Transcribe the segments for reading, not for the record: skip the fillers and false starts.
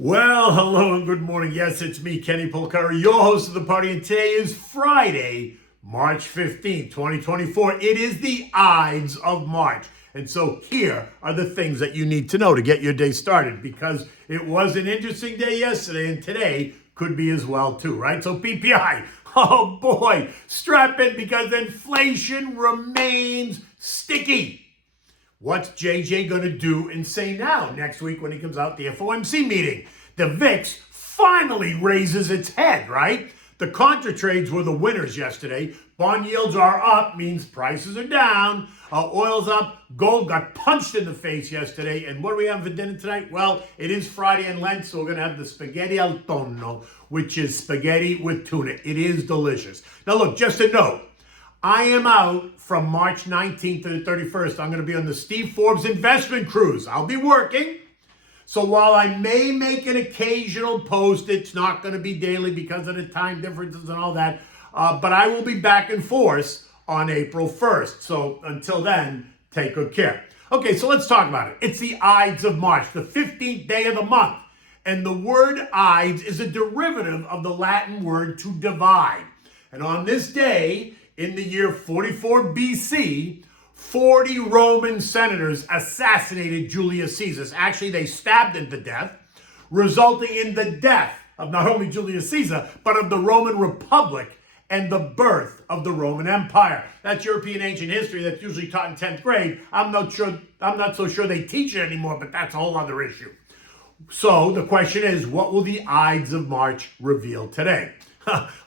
Well, hello and good morning. Yes, it's me, Kenny Polcari, your host of the party, and today is Friday, March 15th, 2024. It is the Ides of March. And so here are the things that you need to know to get your day started, because it was an interesting day yesterday and today could be as well too, right? So PPI, oh boy, strap in because inflation remains sticky. What's JJ going to do and say now next week when he comes out the FOMC meeting? The VIX finally raises its head, right? The contra trades were the winners yesterday. Bond yields are up, means prices are down. Oil's up. Gold got punched in the face yesterday. And what do we have for dinner tonight? Well, it is Friday and Lent, so we're going to have the spaghetti Altono, which is spaghetti with tuna. It is delicious. Now look, just a note. I am out from March 19th to the 31st. I'm going to be on the Steve Forbes investment cruise. I'll be working. So while I may make an occasional post, it's not going to be daily because of the time differences and all that. But I will be back in force on April 1st. So until then, take good care. Okay, so let's talk about it. It's the Ides of March, the 15th day of the month. And the word Ides is a derivative of the Latin word to divide. And on this day, in the year 44 BC, 40 Roman senators assassinated Julius Caesar. Actually, they stabbed him to death, resulting in the death of not only Julius Caesar, but of the Roman Republic and the birth of the Roman Empire. That's European ancient history that's usually taught in 10th grade. I'm not so sure they teach it anymore, but that's a whole other issue. So the question is, what will the Ides of March reveal today?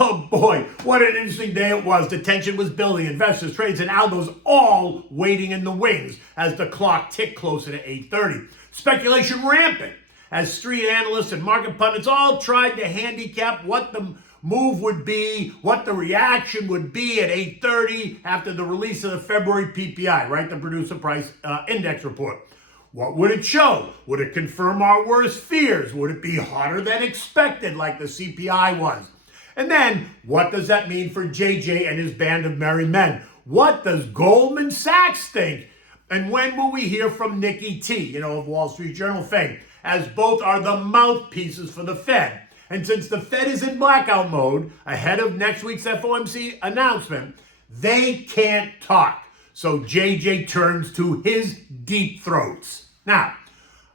Oh boy, what an interesting day it was. The tension was building. Investors, trades, and algos all waiting in the wings as the clock ticked closer to 8:30. Speculation rampant as street analysts and market pundits all tried to handicap what the move would be, what the reaction would be at 8:30 after the release of the February PPI, right? The Producer Price Index report. What would it show? Would it confirm our worst fears? Would it be hotter than expected like the CPI was? And then, what does that mean for JJ and his band of merry men? What does Goldman Sachs think? And when will we hear from Nikki T, of Wall Street Journal fame, as both are the mouthpieces for the Fed? And since the Fed is in blackout mode ahead of next week's FOMC announcement, they can't talk. So JJ turns to his deep throats. Now,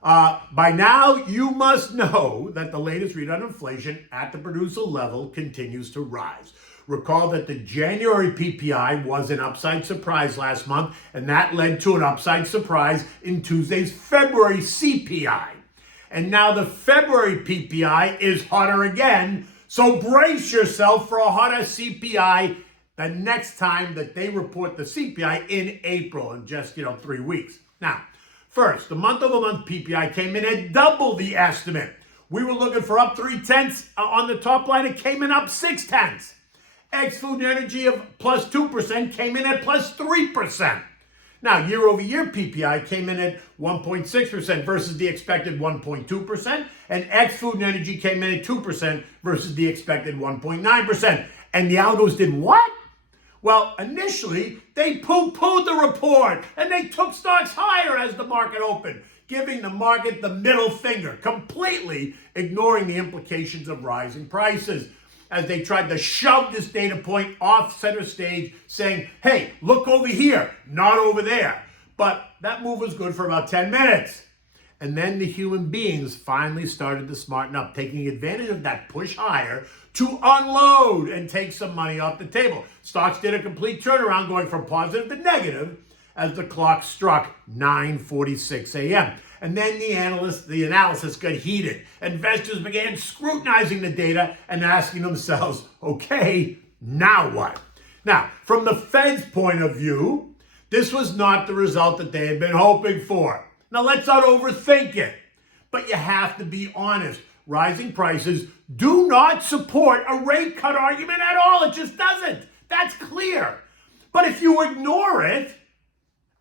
by now, you must know that the latest read on inflation at the producer level continues to rise. Recall that the January PPI was an upside surprise last month, and that led to an upside surprise in Tuesday's February CPI. And now the February PPI is hotter again, so brace yourself for a hotter CPI the next time that they report the CPI in April in just, 3 weeks. Now, first, the month-over-month PPI came in at double the estimate. We were looking for up 0.3 on the top line. It came in up 0.6. Ex-food and energy of plus 2% came in at plus 3%. Now, year-over-year PPI came in at 1.6% versus the expected 1.2%. And ex-food and energy came in at 2% versus the expected 1.9%. And the algos did what? Well, initially, they poo-pooed the report and they took stocks higher as the market opened, giving the market the middle finger, completely ignoring the implications of rising prices as they tried to shove this data point off center stage, saying, hey, look over here, not over there. But that move was good for about 10 minutes. And then the human beings finally started to smarten up, taking advantage of that push higher to unload and take some money off the table. Stocks did a complete turnaround, going from positive to negative as the clock struck 9:46 a.m. And then the analysis got heated. Investors began scrutinizing the data and asking themselves, okay, now what? Now, from the Fed's point of view, this was not the result that they had been hoping for. Now, let's not overthink it, but you have to be honest. Rising prices do not support a rate cut argument at all. It just doesn't. That's clear. But if you ignore it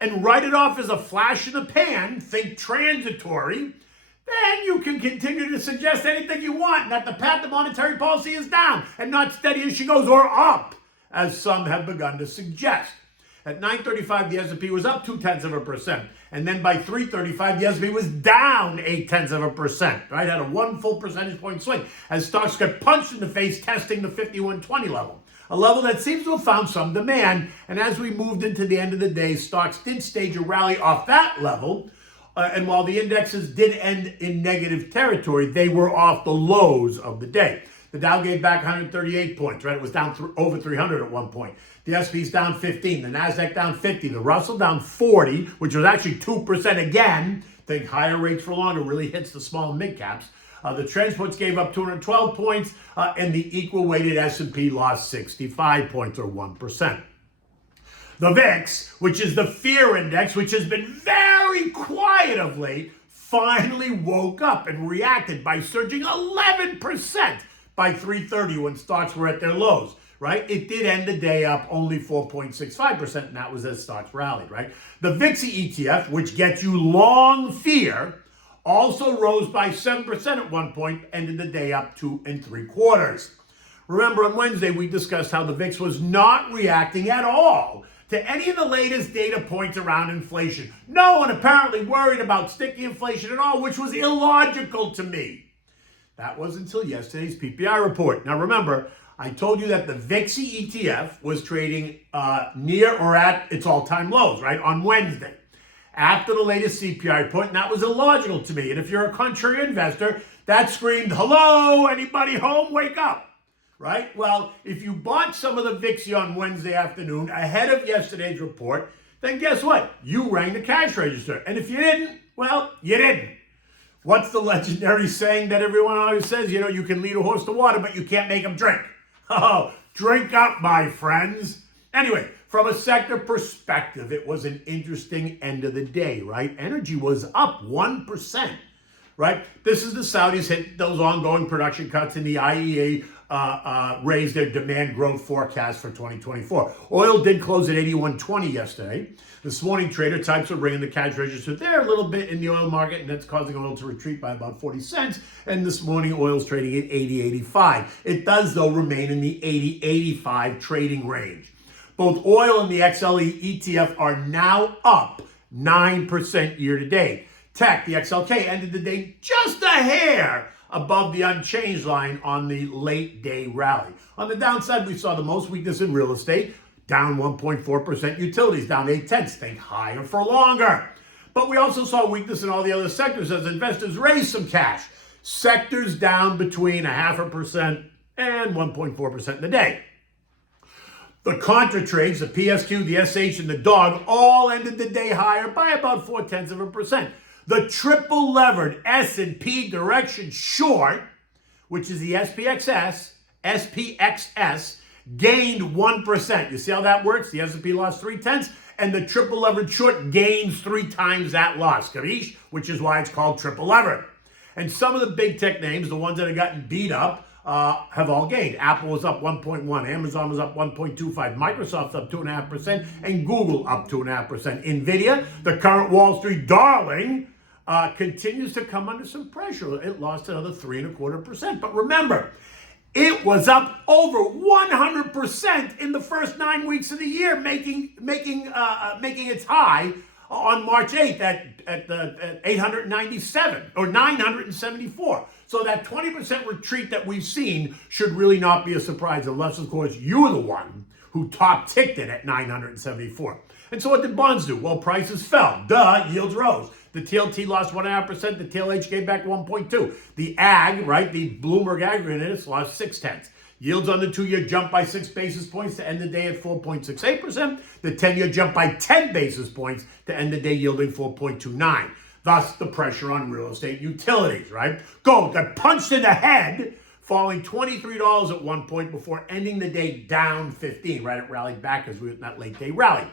and write it off as a flash in the pan, think transitory, then you can continue to suggest anything you want, that the path of monetary policy is down and not steady as she goes, or up, as some have begun to suggest. At 9:35, the S&P was up 0.2%. And then by 3:35, the S&P was down 0.8%, right? Had a 1 full percentage point swing as stocks got punched in the face testing the 5120 level. A level that seems to have found some demand. And as we moved into the end of the day, stocks did stage a rally off that level. And while the indexes did end in negative territory, they were off the lows of the day. The Dow gave back 138 points, right? It was down over 300 at one point. The S&P's down 15, the NASDAQ down 50, the Russell down 40, which was actually 2% again. Think higher rates for longer really hits the small and mid caps. The transports gave up 212 points, and the equal-weighted S&P lost 65 points, or 1%. The VIX, which is the fear index, which has been very quiet of late, finally woke up and reacted by surging 11% by 3:30 when stocks were at their lows, right? It did end the day up only 4.65%, and that was as stocks rallied, right? The VIX ETF, which gets you long fear, also rose by 7% at one point, ended the day up 2 3/4. Remember, on Wednesday, we discussed how the VIX was not reacting at all to any of the latest data points around inflation. No one apparently worried about sticky inflation at all, which was illogical to me. That was until yesterday's PPI report. Now remember, I told you that the VIX ETF was trading near or at its all-time lows, right, on Wednesday, after the latest CPI report, and that was illogical to me. And if you're a contrary investor, that screamed, hello, anybody home, wake up, right? Well, if you bought some of the VIXI on Wednesday afternoon ahead of yesterday's report, then guess what? You rang the cash register. And if you didn't, well, you didn't. What's the legendary saying that everyone always says? You know, you can lead a horse to water, but you can't make him drink. Oh, drink up, my friends. Anyway, from a sector perspective, it was an interesting end of the day, right? Energy was up 1%, right? This is the Saudis hit those ongoing production cuts, and the IEA raised their demand growth forecast for 2024. Oil did close at 81.20 yesterday. This morning, trader types are bringing the cash register there a little bit in the oil market, and that's causing oil to retreat by about 40 cents. And this morning, oil's trading at 80.85. It does, though, remain in the 80.85 trading range. Both oil and the XLE ETF are now up 9% year to date. Tech, the XLK, ended the day just a hair above the unchanged line on the late day rally. On the downside, we saw the most weakness in real estate, down 1.4%, utilities down 0.8, think higher for longer. But we also saw weakness in all the other sectors as investors raised some cash. Sectors down between 0.5% and 1.4% in the day. The contra trades, the PSQ, the SH, and the DOG all ended the day higher by about 0.4%. The triple levered S&P direction short, which is the SPXS, gained 1%. You see how that works? The S&P lost 0.3, and the triple levered short gains 3 times that loss, capiche? Which is why it's called triple levered. And some of the big tech names, the ones that have gotten beat up, have all gained. Apple was up 1.1, Amazon was up 1.25, Microsoft's up 2.5%, and Google up 2.5%. Nvidia, the current Wall Street darling, continues to come under some pressure. It lost another 3.25%. But remember, it was up over 100% in the first 9 weeks of the year, making its high on March 8th at 897 or 974. So that 20% retreat that we've seen should really not be a surprise, unless, of course, you're the one who top-ticked it at 974. And so what did bonds do? Well, prices fell. Duh, yields rose. The TLT lost 1.5%. The TLH gave back 1.2. The AG, right, the Bloomberg Aggregate Index lost 0.6. Yields on the 2-year jumped by 6 basis points to end the day at 4.68%. The 10-year jumped by 10 basis points to end the day yielding 4.29. Thus, the pressure on real estate utilities, right? Gold got punched in the head, falling $23 at one point before ending the day down 15, right? It rallied back as we were in that late day rally.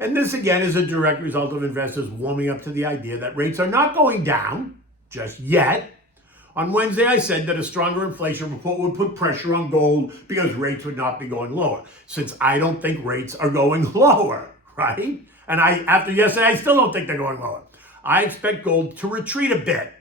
And this, again, is a direct result of investors warming up to the idea that rates are not going down just yet. On Wednesday, I said that a stronger inflation report would put pressure on gold because rates would not be going lower, since I don't think rates are going lower, right? And after yesterday, I still don't think they're going lower. I expect gold to retreat a bit.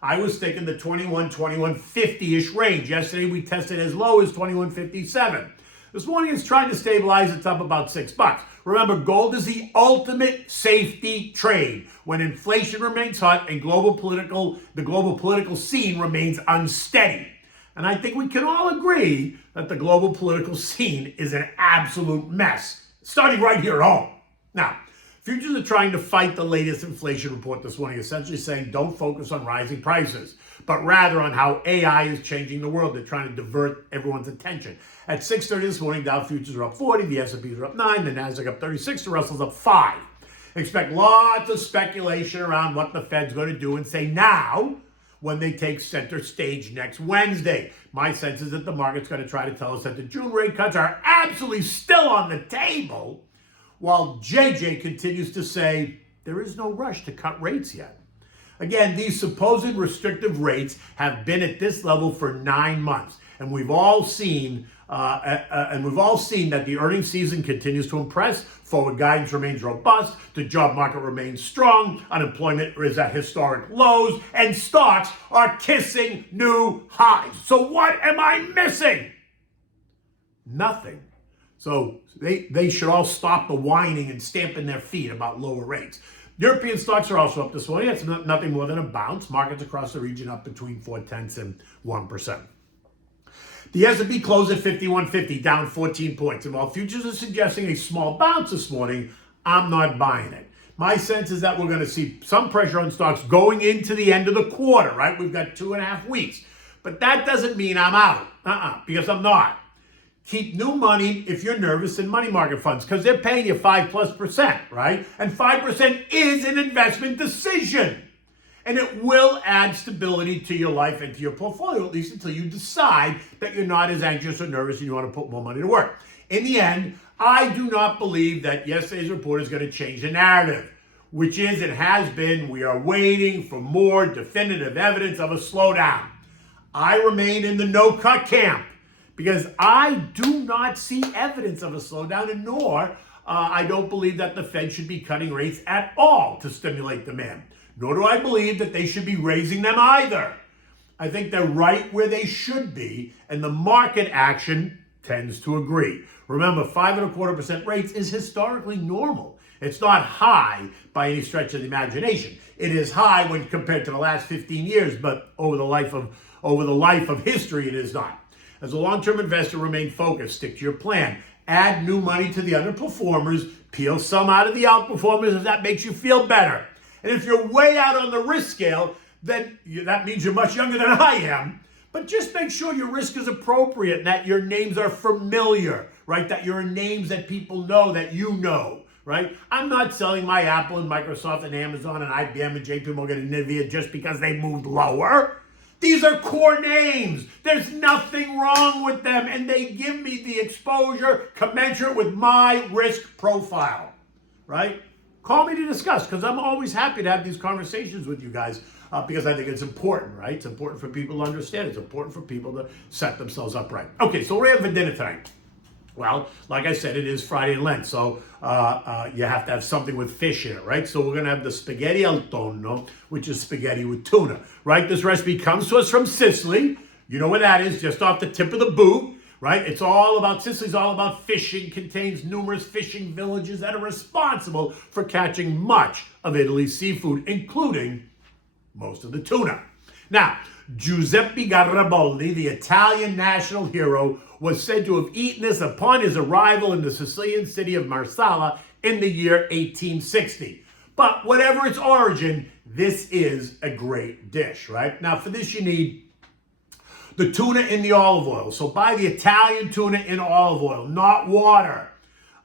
I was thinking the 21.50-ish range. Yesterday, we tested as low as 21.57. This morning it's trying to stabilize. It's up about $6. Remember, gold is the ultimate safety trade when inflation remains hot and the global political scene remains unsteady. And I think we can all agree that the global political scene is an absolute mess, starting right here at home. Now, futures are trying to fight the latest inflation report this morning, essentially saying don't focus on rising prices, but rather on how AI is changing the world. They're trying to divert everyone's attention. At 6:30 this morning, Dow futures are up 40, the S&Ps are up 9, the Nasdaq up 36, the Russell's up 5. Expect lots of speculation around what the Fed's going to do and say now when they take center stage next Wednesday. My sense is that the market's going to try to tell us that the June rate cuts are absolutely still on the table, while JJ continues to say there is no rush to cut rates yet. Again, these supposed restrictive rates have been at this level for 9 months, and we've all seen that the earnings season continues to impress. Forward guidance remains robust. The job market remains strong. Unemployment is at historic lows, and stocks are kissing new highs. So what am I missing? Nothing. So they should all stop the whining and stamping their feet about lower rates. European stocks are also up this morning. It's nothing more than a bounce. Markets across the region up between 0.4 and 1%. The S&P closed at 5150, down 14 points. And while futures are suggesting a small bounce this morning, I'm not buying it. My sense is that we're going to see some pressure on stocks going into the end of the quarter, right? We've got 2.5 weeks. But that doesn't mean I'm out, because I'm not. Keep new money if you're nervous in money market funds because they're paying you 5+%, right? And 5% is an investment decision. And it will add stability to your life and to your portfolio, at least until you decide that you're not as anxious or nervous and you want to put more money to work. In the end, I do not believe that yesterday's report is going to change the narrative, which is and has been we are waiting for more definitive evidence of a slowdown. I remain in the no-cut camp, because I do not see evidence of a slowdown, and nor I don't believe that the Fed should be cutting rates at all to stimulate demand. Nor do I believe that they should be raising them either. I think they're right where they should be, and the market action tends to agree. Remember, 5.25% rates is historically normal. It's not high by any stretch of the imagination. It is high when compared to the last 15 years, but over the life of history, it is not. As a long-term investor, remain focused, stick to your plan, add new money to the underperformers, peel some out of the outperformers if that makes you feel better. And if you're way out on the risk scale, then that means you're much younger than I am. But just make sure your risk is appropriate and that your names are familiar, right? That you're names that people know, that you know, right? I'm not selling my Apple and Microsoft and Amazon and IBM and JP Morgan and Nvidia just because they moved lower. These are core names. There's nothing wrong with them, and they give me the exposure commensurate with my risk profile, right? Call me to discuss, because I'm always happy to have these conversations with you guys, because I think it's important, right? It's important for people to understand. It's important for people to set themselves up right. Okay, so what do we have for dinner tonight? Well, like I said, it is Friday in Lent, so you have to have something with fish in it, right? So we're going to have the spaghetti Altono, which is spaghetti with tuna, right? This recipe comes to us from Sicily. You know where that is, just off the tip of the boot, right? Sicily's all about fishing, contains numerous fishing villages that are responsible for catching much of Italy's seafood, including most of the tuna. Now, Giuseppe Garibaldi, the Italian national hero, was said to have eaten this upon his arrival in the Sicilian city of Marsala in the year 1860. But whatever its origin, this is a great dish, right? Now, for this, you need the tuna in the olive oil. So buy the Italian tuna in olive oil, not water.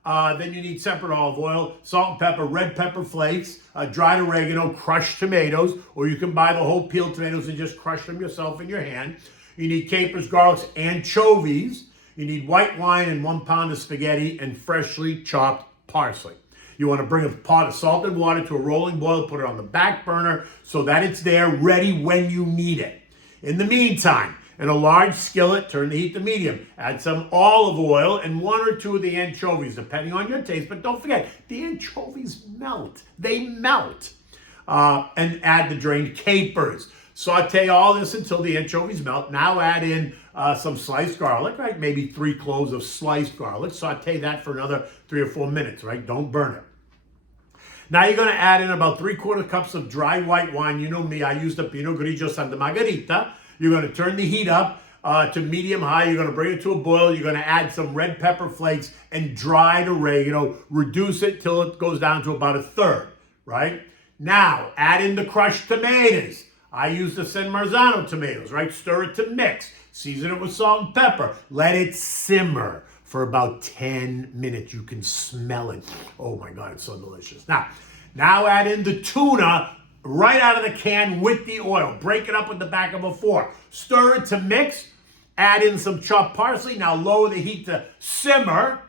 Then you need separate olive oil, salt and pepper, red pepper flakes, dried oregano, crushed tomatoes, or you can buy the whole peeled tomatoes and just crush them yourself in your hand. You need capers, garlics, anchovies. You need white wine and 1 pound of spaghetti and freshly chopped parsley. You want to bring a pot of salted water to a rolling boil, put it on the back burner so that it's there ready when you need it. In the meantime, in a large skillet, turn the heat to medium. Add some olive oil and 1 or 2 of the anchovies, depending on your taste. But don't forget, the anchovies melt. They melt. And add the drained capers. Saute all this until the anchovies melt. Now add in some sliced garlic, right? Maybe 3 cloves of sliced garlic. Saute that for another 3 or 4 minutes, right? Don't burn it. Now you're going to add in about 3/4 cups of dry white wine. You know me, I use the Pinot Grigio Santa Margherita. You're going to turn the heat up to medium high. You're going to bring it to a boil. You're going to add some red pepper flakes and dried oregano. Reduce it till it goes down to about 1/3, right? Now add in the crushed tomatoes. I use the San Marzano tomatoes, right? Stir it to mix. Season it with salt and pepper. Let it simmer for about 10 minutes. You can smell it. Oh my God, it's so delicious. Now add in the tuna right out of the can with the oil. Break it up with the back of a fork. Stir it to mix. Add in some chopped parsley. Now lower the heat to simmer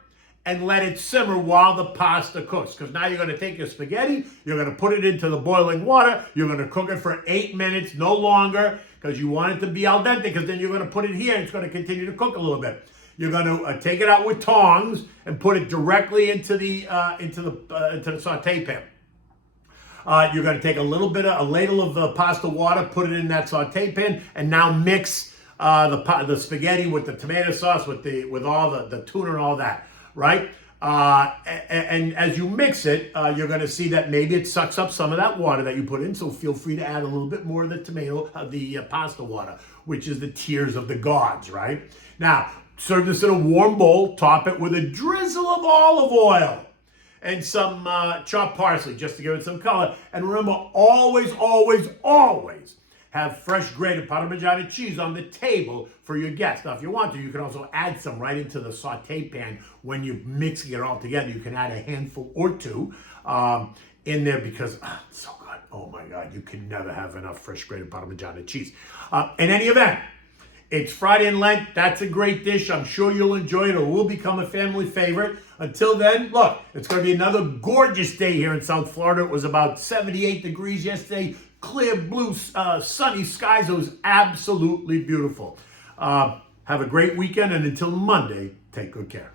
and let it simmer while the pasta cooks. Because now you're going to take your spaghetti, you're going to put it into the boiling water, you're going to cook it for 8 minutes, no longer, because you want it to be al dente, because then you're going to put it here and it's going to continue to cook a little bit. You're going to take it out with tongs and put it directly into the saute pan. You're going to take a ladle of pasta water, put it in that saute pan, and now mix the spaghetti with the tomato sauce, with all the tuna and all that, right? And as you mix it, you're going to see that maybe it sucks up some of that water that you put in. So feel free to add a little bit more of the pasta water, which is the tears of the gods, right? Now, serve this in a warm bowl. Top it with a drizzle of olive oil and some chopped parsley just to give it some color. And remember, always, always, always have fresh grated Parmigiano cheese on the table for your guests. Now, if you want to, you can also add some right into the saute pan when you're mixing it all together. You can add a handful or two in there because it's so good. Oh my God, you can never have enough fresh grated Parmigiano cheese. In any event, it's Friday in Lent. That's a great dish. I'm sure you'll enjoy it or will become a family favorite. Until then, look, it's going to be another gorgeous day here in South Florida. It was about 78 degrees yesterday. Clear blue, sunny skies. It was absolutely beautiful. Have a great weekend, and until Monday, take good care.